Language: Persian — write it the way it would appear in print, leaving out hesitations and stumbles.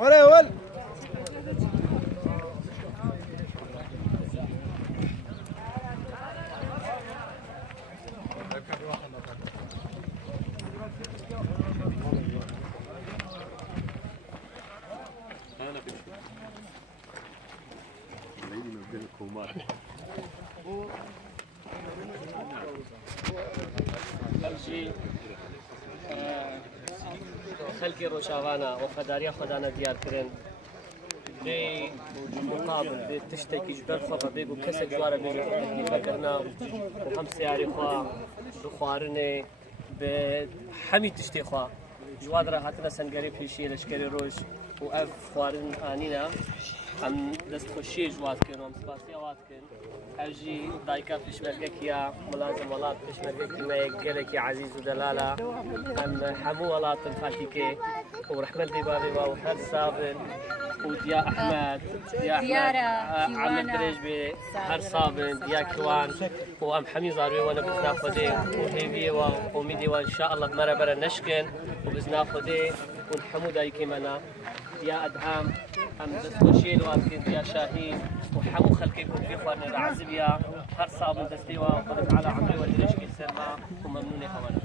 ولا ولا خلجي خلقي روشاوانا وفداريا خدانا ديار كرن بي مقابل بي تشتكي جبر خوا بيجو كسر جوارا بيجو فكرنا وهم سياري خوا بخوارني بحمي تشتي خوا جواد راحتنا سنگري بيشي لشكري روش وأف خوارن آنينا هم دست خوشی جواد کن و هم سپاسی آواد کن هرجی دایکا پشمرگه یا ملازم ولاد پشمرگه که گله کی عزیز و دلاله هم حمو ولاد الفاتی که و رحمت دیباری و هر صابن و دیا احمد عمل درج به هر صابن دیا کوان و هم حمی زاروی و نبزنا خده و هیوی و امیدی و ان شاء الله مرا برا نشکن و بزنا خده و حمو دایکی منا دیا ادعام هم دستخوشی الوالدين يا شاهين وحمو خلقكم في اخواننا العزبية هر صابن دستيوا وقدك على عمري ودريش كي سلمى وممنوني خوانا.